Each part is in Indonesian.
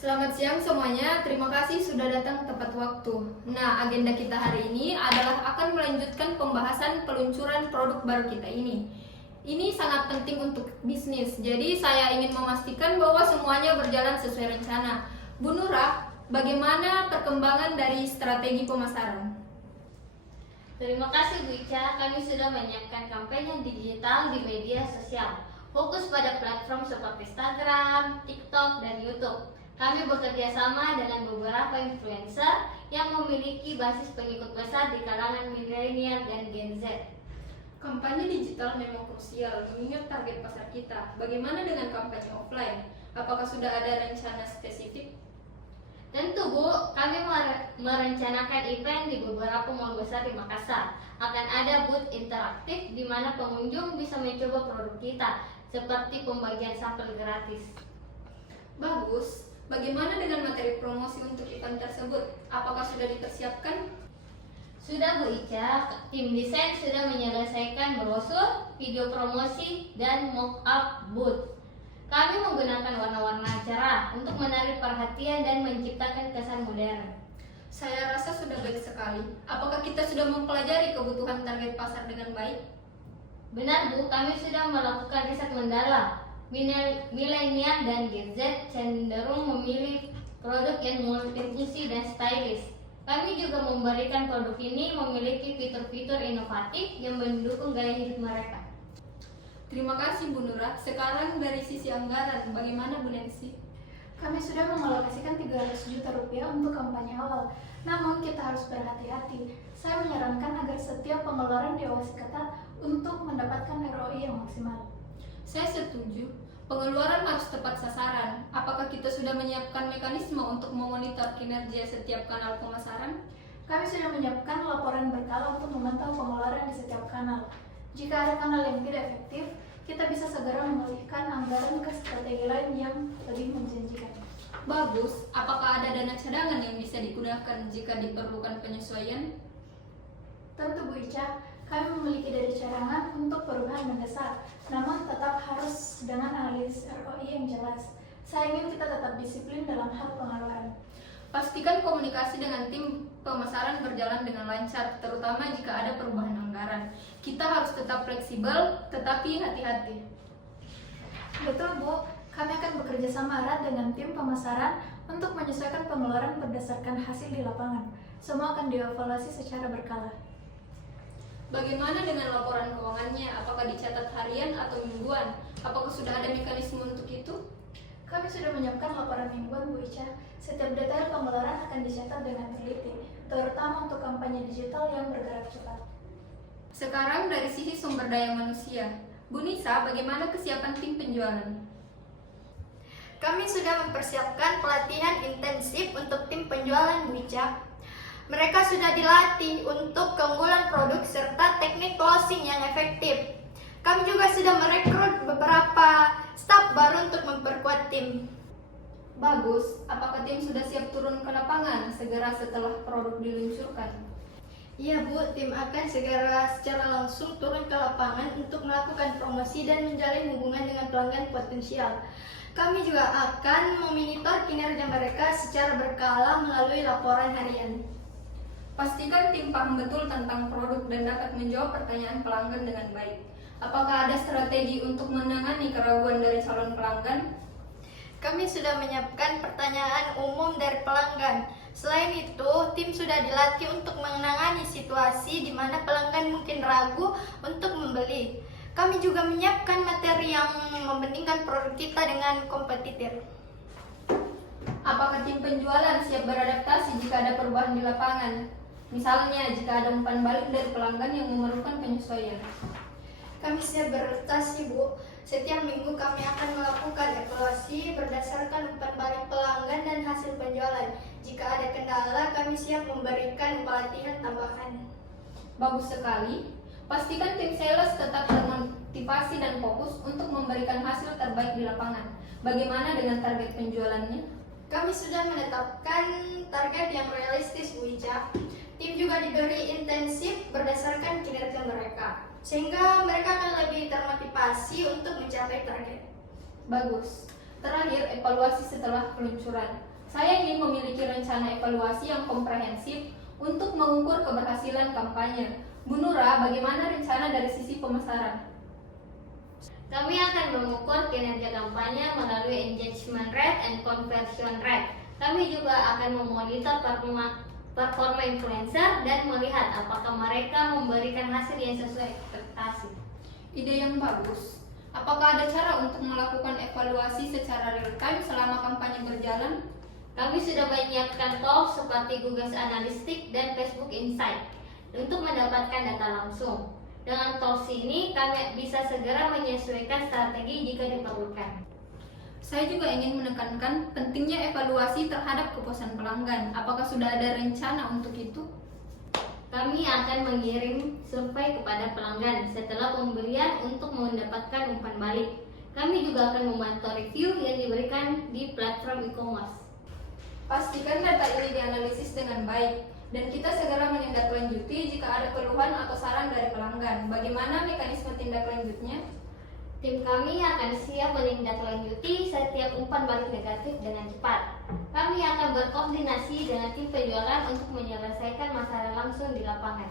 Selamat siang semuanya, terima kasih sudah datang tepat waktu. Nah, agenda kita hari ini adalah akan melanjutkan pembahasan peluncuran produk baru kita ini. Ini sangat penting untuk bisnis, jadi saya ingin memastikan bahwa semuanya berjalan sesuai rencana. Bu Nurah, bagaimana perkembangan dari strategi pemasaran? Terima kasih Bu Ica, kami sudah menyiapkan kampanye digital di media sosial. Fokus pada platform seperti Instagram, TikTok, dan YouTube. Kami bekerja sama dengan beberapa influencer yang memiliki basis pengikut besar di kalangan milenial dan Gen Z. Kampanye digital memang krusial mengingat target pasar kita. Bagaimana dengan kampanye offline? Apakah sudah ada rencana spesifik? Tentu Bu, kami merencanakan event di beberapa mall besar di Makassar. Akan ada booth interaktif di mana pengunjung bisa mencoba produk kita, seperti pembagian sampel gratis. Bagus. Bagaimana dengan materi promosi untuk event tersebut? Apakah sudah dipersiapkan? Sudah Bu Ica, tim desain sudah menyelesaikan brosur, video promosi, dan mock-up booth. Kami menggunakan warna-warna cerah untuk menarik perhatian dan menciptakan kesan modern. Saya rasa sudah baik sekali. Apakah kita sudah mempelajari kebutuhan target pasar dengan baik? Benar Bu, kami sudah melakukan riset mendalam. Milenial dan Gen Z cenderung memilih produk yang multifungsi dan stylish. Kami juga memberikan produk ini memiliki fitur-fitur inovatif yang mendukung gaya hidup mereka. Terima kasih Bu Nurah. Sekarang dari sisi anggaran, bagaimana Bu Nancy? Kami sudah mengalokasikan 300 juta rupiah untuk kampanye awal. Namun kita harus berhati-hati. Saya menyarankan agar setiap pengeluaran diawasi ketat untuk mendapatkan ROI yang maksimal. Saya setuju. Pengeluaran harus tepat sasaran. Apakah kita sudah menyiapkan mekanisme untuk memonitor kinerja setiap kanal pemasaran? Kami sudah menyiapkan laporan berkala untuk memantau pengeluaran di setiap kanal. Jika ada kanal yang tidak efektif, kita bisa segera mengalihkan anggaran ke strategi lain yang lebih menjanjikan. Bagus. Apakah ada dana cadangan yang bisa digunakan jika diperlukan penyesuaian? Tentu Bu Ica, kami memiliki dana cadangan untuk perubahan mendesak, namun tetap harus dengan analisis ROI yang jelas. Saya ingin kita tetap disiplin dalam hal pengeluaran. Pastikan komunikasi dengan tim pemasaran berjalan dengan lancar, terutama jika ada perubahan anggaran. Kita harus tetap fleksibel, tetapi hati-hati. Betul Bu, kami akan bekerja sama erat dengan tim pemasaran untuk menyesuaikan pengeluaran berdasarkan hasil di lapangan. Semua akan dievaluasi secara berkala. Bagaimana dengan laporan keuangannya? Apakah dicatat harian atau mingguan? Apakah sudah ada mekanisme untuk itu? Kami sudah menyiapkan laporan mingguan Bu Ica. Setiap detail pengeluaran akan dicatat dengan teliti, terutama untuk kampanye digital yang bergerak cepat. Sekarang dari sisi sumber daya manusia. Bu Nisa, bagaimana kesiapan tim penjualan? Kami sudah mempersiapkan pelatihan intensif untuk tim penjualan Bu Ica. Mereka sudah dilatih untuk keunggulan produk serta teknik closing yang efektif. Kami juga sudah merekrut beberapa staf baru untuk memperkuat tim. Bagus. Apakah tim sudah siap turun ke lapangan segera setelah produk diluncurkan? Iya Bu, tim akan segera secara langsung turun ke lapangan untuk melakukan promosi dan menjalin hubungan dengan pelanggan potensial. Kami juga akan memonitor kinerja mereka secara berkala melalui laporan harian. Pastikan tim paham betul tentang produk dan dapat menjawab pertanyaan pelanggan dengan baik. Apakah ada strategi untuk menangani keraguan dari calon pelanggan? Kami sudah menyiapkan pertanyaan umum dari pelanggan. Selain itu, tim sudah dilatih untuk menangani situasi di mana pelanggan mungkin ragu untuk membeli. Kami juga menyiapkan materi yang membandingkan produk kita dengan kompetitor. Apakah tim penjualan siap beradaptasi jika ada perubahan di lapangan? Misalnya, jika ada umpan balik dari pelanggan yang memerlukan penyesuaian. Kami siap beradaptasi, Bu. Setiap minggu kami akan melakukan evaluasi berdasarkan umpan balik pelanggan dan hasil penjualan. Jika ada kendala, kami siap memberikan pelatihan tambahan. Bagus sekali. Pastikan tim sales tetap termotivasi dan fokus untuk memberikan hasil terbaik di lapangan. Bagaimana dengan target penjualannya? Kami sudah menetapkan target yang realistis, Bu Ica. Tim juga diberi intensif berdasarkan kinerja mereka, sehingga mereka akan lebih termotivasi untuk mencapai target. Bagus. Terakhir, evaluasi setelah peluncuran. Saya ingin memiliki rencana evaluasi yang komprehensif untuk mengukur keberhasilan kampanye. Bu Nura, bagaimana rencana dari sisi pemasaran? Kami akan mengukur kinerja kampanye melalui engagement rate and conversion rate. Kami juga akan memonitor performa influencer dan melihat apakah mereka memberikan hasil yang sesuai ekspektasi. Ide yang bagus. Apakah ada cara untuk melakukan evaluasi secara real time selama kampanye berjalan? Kami sudah menyiapkan tools seperti Google Analytics dan Facebook Insight untuk mendapatkan data langsung. Dengan tools ini, kami bisa segera menyesuaikan strategi jika diperlukan. Saya juga ingin menekankan pentingnya evaluasi terhadap kepuasan pelanggan. Apakah sudah ada rencana untuk itu? Kami akan mengirim survei kepada pelanggan setelah pembelian untuk mendapatkan umpan balik. Kami juga akan memantau review yang diberikan di platform e-commerce. Pastikan data ini dianalisis dengan baik dan kita segera menindaklanjuti jika ada keluhan atau saran dari pelanggan. Bagaimana mekanisme tindak lanjutnya? Tim kami akan siap menindaklanjuti setiap umpan balik negatif dengan cepat. Kami akan berkoordinasi dengan tim penjualan untuk menyelesaikan masalah langsung di lapangan.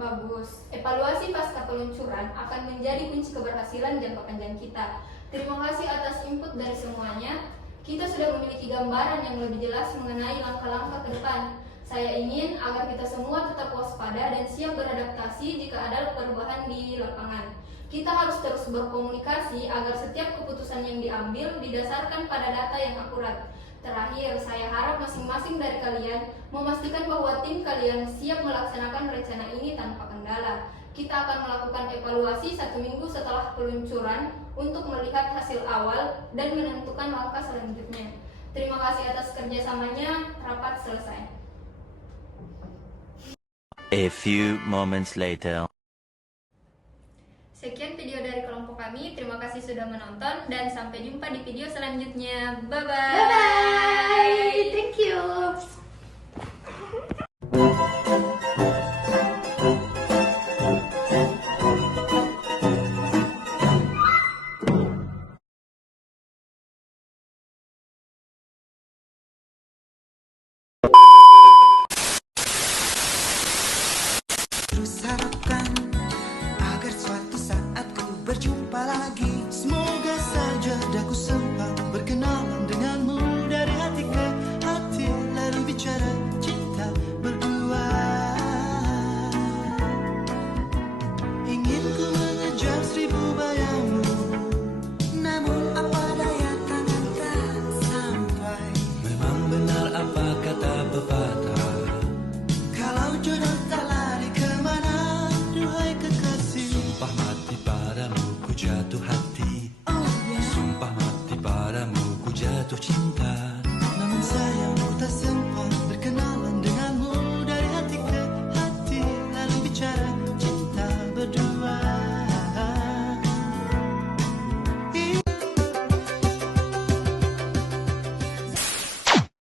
Bagus. Evaluasi pasca peluncuran akan menjadi kunci keberhasilan jangka panjang kita. Terima kasih atas input dari semuanya. Kita sudah memiliki gambaran yang lebih jelas mengenai langkah-langkah ke depan. Saya ingin agar kita semua tetap waspada dan siap beradaptasi jika ada perubahan di lapangan. Kita harus terus berkomunikasi agar setiap keputusan yang diambil didasarkan pada data yang akurat. Terakhir, saya harap masing-masing dari kalian memastikan bahwa tim kalian siap melaksanakan rencana ini tanpa kendala. Kita akan melakukan evaluasi 1 minggu setelah peluncuran untuk melihat hasil awal dan menentukan langkah selanjutnya. Terima kasih atas kerjasamanya. Rapat selesai. A few moments later. Sekian video dari kelompok kami. Terima kasih sudah menonton dan sampai jumpa di video selanjutnya. Bye-bye. Bye-bye. Thank you. Terus harapkan